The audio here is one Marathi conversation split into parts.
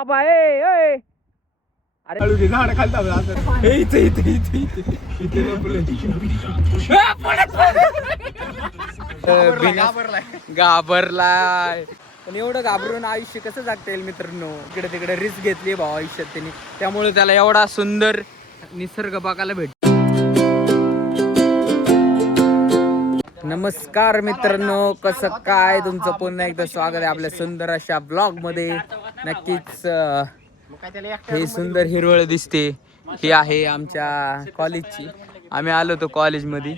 बाबा ए अरे झाड घाबरलाय. पण एवढं घाबरून आयुष्य कसं जगता येईल मित्रांनो. इकडे तिकडे रिस्क घेतली भाऊ आयुष्यात त्यांनी, त्यामुळे त्याला एवढा सुंदर निसर्ग बघायला भेट. नमस्कार मित्रांनो, कसं काय तुमचं पुन्हा एकदा स्वागत आहे आपल्या सुंदर अशा ब्लॉग मध्ये. नक्कीच हे सुंदर हिरवळ दिसते ही आहे आमच्या कॉलेजची. आम्ही आलो होतो कॉलेजमध्ये.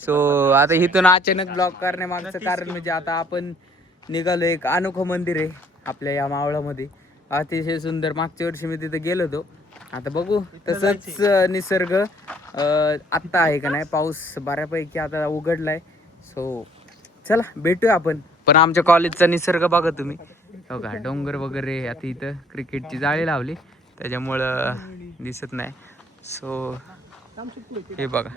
सो आता इथून अचानक ब्लॉग करण्यामागचं कारण म्हणजे आता आपण निघालो. एक अनोखं मंदिर आहे आपल्या या मावळामध्ये, अतिशय सुंदर. मागच्या वर्षी मी तिथे गेलो होतो. आता बघू तसंच निसर्ग आत्ता आहे का नाही. पाऊस बऱ्यापैकी आता उघडलाय. सो चला भेटूया आपण. पण आमच्या कॉलेजचा निसर्ग बघा तुम्ही, हो का, डोंगर वगैरे. आता इथं क्रिकेटची जाळी लावली त्याच्यामुळं दिसत नाही. सो हे बघा,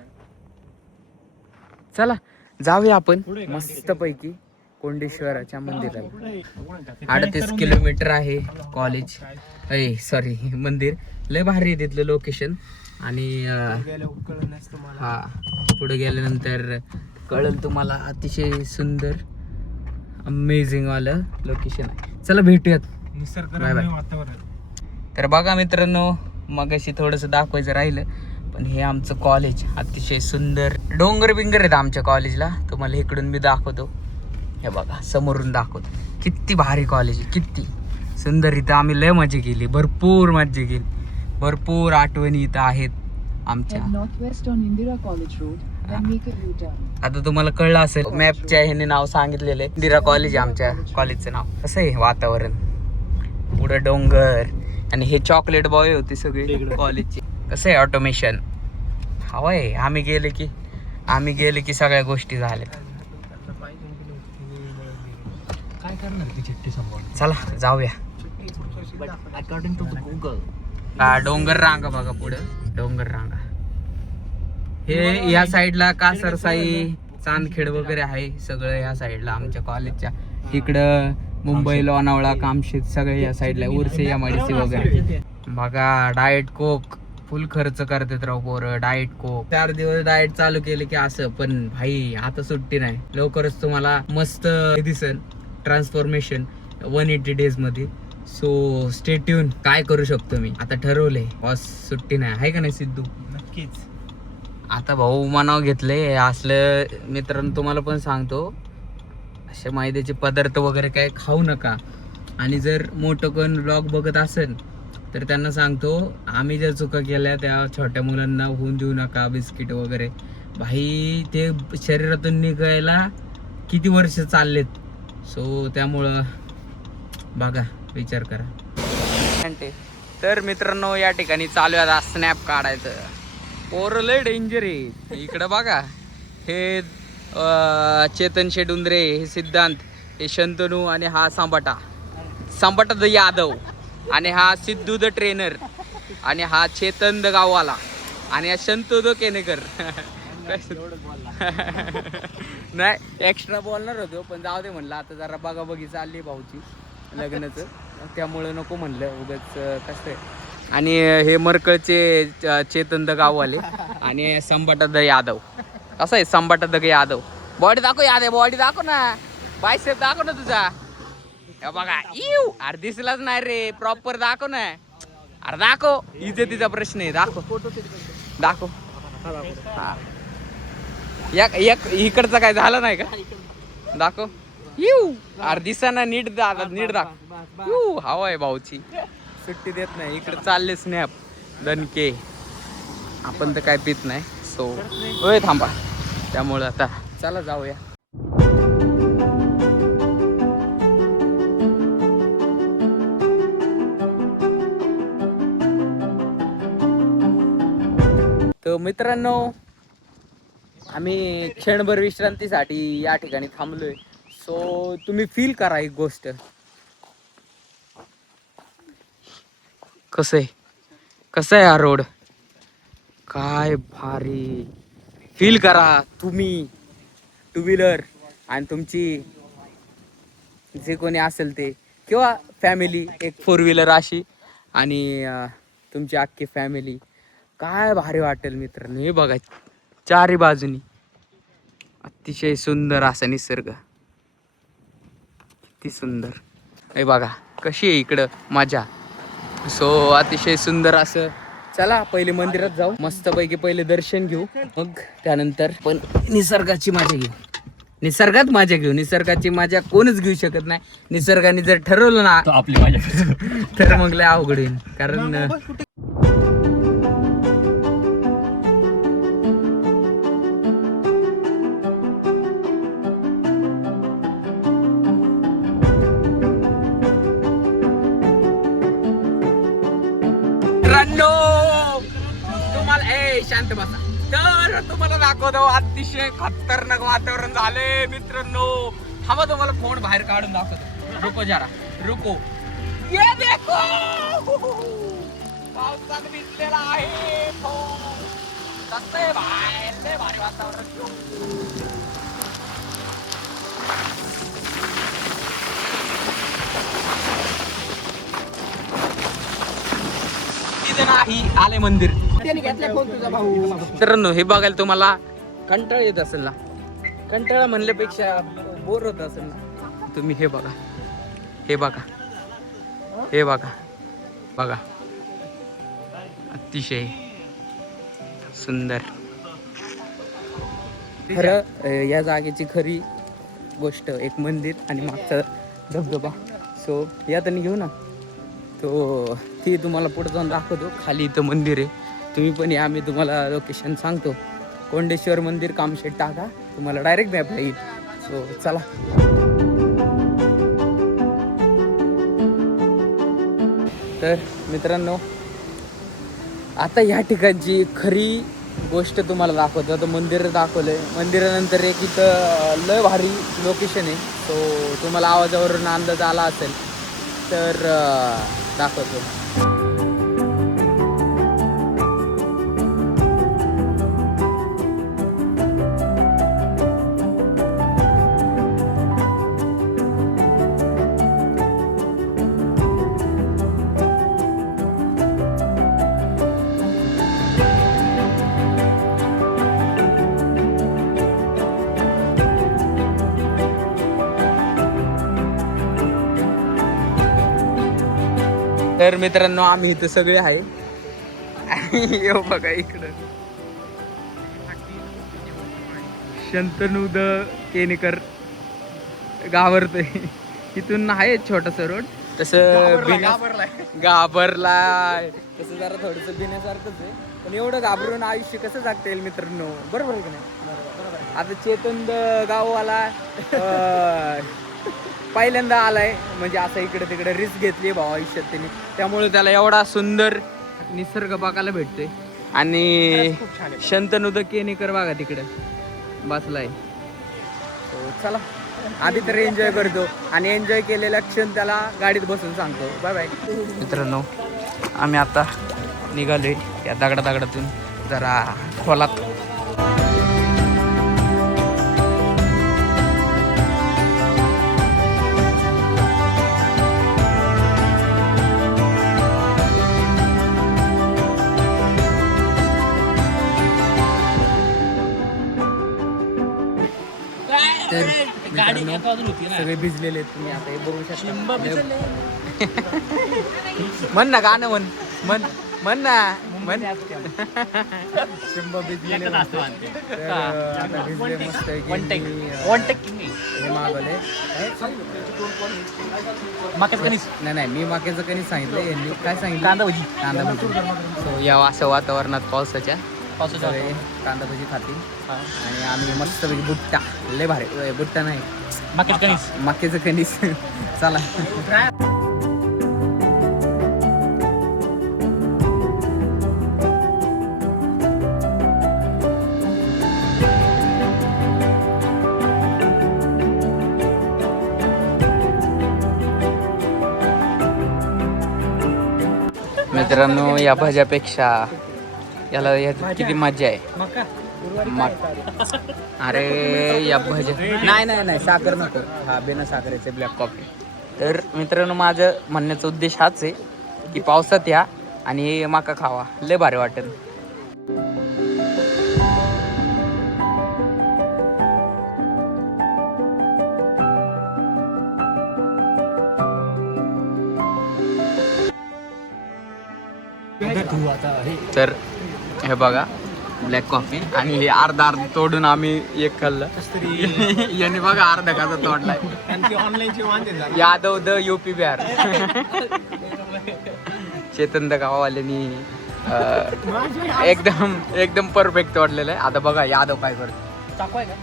चला जाऊया आपण मस्तपैकी कोंडेश्वराच्या मंदिराला. 38 किलोमीटर आहे कॉलेज, सॉरी मंदिर. लय भारी आहे तिथलं लोकेशन. आणि हा पुढे गेल्यानंतर कळेल तुम्हाला. अतिशय सुंदर अमेझिंग वालं लोकेशन आहे. चला भेटूयात. Bye bye. तर बघा मित्रांनो, मगाशी थोडंसं दाखवायचं राहिलं, पण हे आमचं कॉलेज अतिशय सुंदर. डोंगर बिंगर आहेत आमच्या कॉलेजला. तुम्हाला इकडून मी दाखवतो. हे बघा समोरून दाखवतो. किती भारी कॉलेज आहे, किती सुंदर. इथं आम्ही लय मजा केली, भरपूर मजा केली. भरपूर आठवणी इथं आहेत आमच्या. आता तुम्हाला कळलं असेल, मॅपच्या ह्याने नाव सांगितलेलं आहे. इंदिरा कॉलेज आहे आमच्या कॉलेजचं नाव. कसं आहे वातावरण, पुढं डोंगर. आणि हे चॉकलेट बॉय होते सगळे कॉलेजचे. कसं आहे ऑटोमेशन हवं आहे. आम्ही गेले की सगळ्या गोष्टी झाल्या. काय करणार ती चिठ्ठी सांभाळून. चला जाऊया. अकॉर्डिंग टू गुगल डोंगर रांगा बघा, पुढं डोंगर रांगा. हे या साईडला कासरसाई, चांदखेड वगैरे आहे सगळं या साईडला आमच्या कॉलेजच्या. इकडं मुंबई, लोणावळा, कामशेत सगळे या साईडला. उर्से, MIDC वगैरे बघा. डाएट कोक फुल खर्च करतात राव पोरं. डाएट कोक 4 दिवस डाएट चालू केले की असं. पण भाई आता सुट्टी नाही. लवकरच तुम्हाला मस्त दिसन ट्रान्सफॉर्मेशन 180 डेज मध्ये. So stay tune. काय करू शकतो मी आता ठरवलंय बॉस, सुट्टी नाही आहे का नाही सिद्धू. नक्कीच. आता भाऊ मनाव घेतले असलं. मित्रांनो तुम्हाला पण सांगतो, असे मैद्याचे पदार्थ वगैरे काय खाऊ नका. आणि जर मोठं कोण ब्लॉग बघत असेल तर त्यांना सांगतो, आम्ही जर चुका केल्या त्या छोट्या मुलांना होऊन देऊ नका. बिस्किट वगैरे भाई ते शरीरातून निघायला किती वर्ष चाललेत. सो त्यामुळं बघा, विचार करा. तर मित्रांनो या ठिकाणी चालू आहे स्नॅप काढायचं. पोरं लय डेंजर आहे. इकडं बघा, हे चेतन शेडुंद्रे, हे सिद्धांत, हे शंतनू, आणि हा सांबाटा द यादव, आणि हा सिद्धू द ट्रेनर, आणि हा चेतन द गाववाला, आणि हा शंतू द केनेकर. नाही एक्स्ट्रा बोलणार होतो पण जाऊ दे म्हणलं. आता जरा बघाबघी चालली भाऊची लग्नाचं, त्यामुळं नको म्हणलं उगाच कसं आहे. आणि हे मरकळचे चेतन द गाववाले, आणि संबाटा द यादव. कसं आहे संबाटा द यादव. बॉडी दाखव यादव, बॉडी दाखव ना, बायसेप दाखव ना तुझा. हे बघा अरे दिसलाच नाही रे, प्रॉपर दाखव ना. अरे दाखव, इज्जतीचा प्रश्न आहे. दाखव. हा एक इकडचा काय झालं नाही का, दाखव. अरे दिसाना नीट दाखव. हवा आहे भाऊची, सुट्टी देत नाही. इकडे चालले स्नॅप दणके. आपण तर काय पित नाही. सो होय थांबा. त्यामुळं आता चला जाऊया. तर मित्रांनो, आम्ही क्षणभर विश्रांतीसाठी या ठिकाणी थांबलोय. सो तुम्ही फील करा एक गोष्ट. कसं आहे हा रोड, काय भारी. फील करा तुम्ही, 2 व्हीलर आणि तुमची जे कोणी असेल ते किंवा फॅमिली एक 4 व्हीलर अशी आणि तुमची अख्खी फॅमिली, काय भारी वाटेल मित्रांनो. हे बघा चारी बाजूनी अतिशय सुंदर असा निसर्ग, किती सुंदर. हे बघा कशी आहे इकडं मजा. सो अतिशय सुंदर असं. चला पहिले मंदिरात जाऊ, मस्तपैकी पहिले दर्शन घेऊ, मग त्यानंतर पण निसर्गाची मजा घेऊ. निसर्गात मजा घेऊ. निसर्गाची मजा कोणच घेऊ शकत नाही. निसर्गाने जर ठरवलं ना आपली माझ्या तर मग लय अवघड होईल. कारण तुम्हाला शांत बसा. तर तुम्हाला दाखवतो अतिशय खतरनाक वातावरण झाले मित्रांनो. हवा तुम्हाला फोन बाहेर काढून दाखवतो. रुको जरा रुको. ये देखो पावसात भिजलेला आहे फोन. कसं आहे बाहेर लय भारी वातावरण. नाही आले मंदिर. मित्रांनो हे बघायला तुम्हाला कंटाळ येत असेल ना. कंटाळा म्हणल्यापेक्षा बोर होत असेल ना. तुम्ही हे बघा, हे बघा, हे बघा, बघा अतिशय सुंदर. खरं या जागेची खरी गोष्ट एक मंदिर आणि मागचा धबधबा. सो यात घेऊ ना. तो ती तुम्हाला पुढे जाऊन दाखवतो. खाली इथं मंदिर आहे. तुम्ही पण या. मी तुम्हाला लोकेशन सांगतो. कोंडेश्वर मंदिर कामशेट टाका, तुम्हाला डायरेक्ट मॅपला येईल. सो चला. तर मित्रांनो आता ह्या ठिकाणची खरी गोष्ट तुम्हाला दाखवतो. आता मंदिर दाखवलंय. मंदिरानंतर एक इथं लय भारी लोकेशन आहे. सो तुम्हाला आवाजावरून अंदाज आला असेल तर दाखवतो. तर मित्रांनो आम्ही इथं सगळे आहे. येऊ बघा इकडं शंतनुद केनेकर घाबरतोय. इथून आहे छोटासा रोड. तसं घाबरलाय तसं जरा थोडंसं भिण्यासारखंच आहे. पण एवढं घाबरून आयुष्य कसं जगता येईल मित्रांनो. बरोबर आहे की नाही. आता चेतन गाववाला पहिल्यांदा आलाय म्हणजे असं इकडे तिकडे रिस्क घेतली भाऊ आयुष्यात त्यांनी. त्यामुळे त्याला एवढा सुंदर निसर्ग बघायला भेटतोय. आणि शंतनुद केनेकर बघा तिकडे बसलाय. चला आधी तर एन्जॉय करतो आणि एन्जॉय केलेला क्षण त्याला गाडीत बसून सांगतो. Bye bye. मित्रांनो आम्ही आता निघालोय या दगडातून जरा खोलात. तर सगळे भिजलेले आहेत. तुम्ही आता हे बघू शकता. म्हण ना गाणं म्हण म्हण म्हण ना म्हण. शिंब भिजलेले मस्त. हे मागवले नाही मी माक्याचं कणीस सांगितलं. यांनी काय सांगितलं? कांदा भजी. सो या असं वातावरणात पावसाच्या कांदा भजी खातील. आणि आम्ही मस्त बुट्टा लय भारी. बुट्टा नाही मक्याचं कणीस. चला. मित्रांनो या भाज्यापेक्षा याला याच्यात किती मजा आहे. अरे या भजी नाही साखर नको. हा बिना साखरेचे ब्लॅक कॉफी. तर मित्रांनो माझं म्हणण्याचा उद्देश हाच आहे की पावसात या आणि माका खावा, लय भारी वाटेल. तू आता हे तर हे बघा ब्लॅक कॉफी आणि हे अर्धा तोडून आम्ही एक खाल्लं. याने बघा अर्धा काचा तोडलाय. ऑनलाईनचे वांदे झाले. यादव द UP बिहार. चेतन द गावावाल्यांनी एकदम परफेक्ट तोडलेलं आहे. आता बघा यादव काय करतो. चाकवाय का?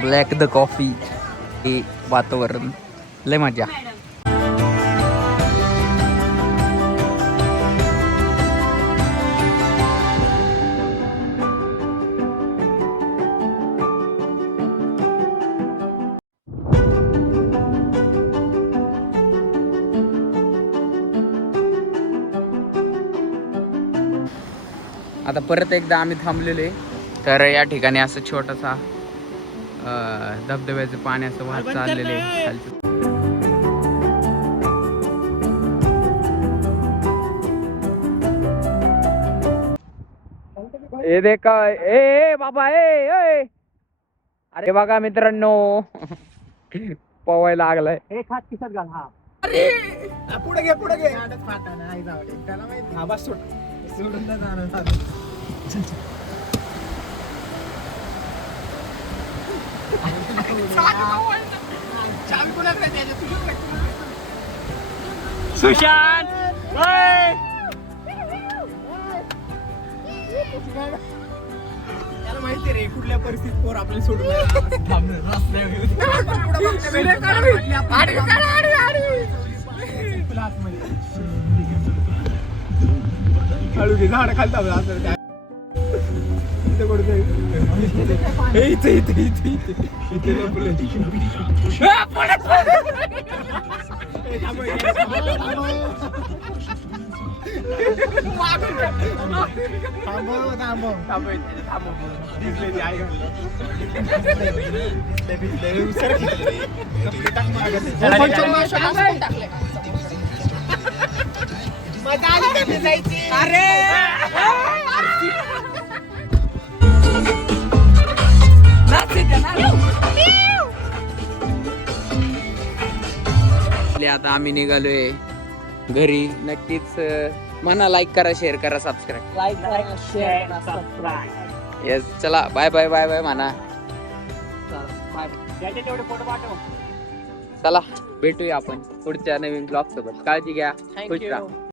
ब्लॅक द कॉफी हे वातावरण लय मजा. आता परत एकदा आम्ही थांबलेलो आहे. तर या ठिकाणी असं छोटासा धबधब्याचं पाणी असं वाहत चाललेलं आहे खालचं. हे देखा ए बाबा ए अरे बघा मित्रांनो पवायला लागलाय. हे खात किसात घाल. हा पुढे घे फाटा नाही जाऊ दे. त्याला माहिती. हा बस सोडून ना जाणार. सुशांत त्याला माहिती रे कुठल्या परिस्थितीत पोर आपल्याला सोडून हळू घे. झाड खालता आता आम्ही निघालोय घरी. नक्कीच म्हणा लाईक करा, शेअर करा, subscribe. Like share subscribe. Yes चला बाय बाय बाय बाय म्हणा. त्याचे तेवढे फोटो पाठव. चला भेटूया आपण पुढच्या नवीन ब्लॉग सोबत. काळजी घ्या, खुश राहा.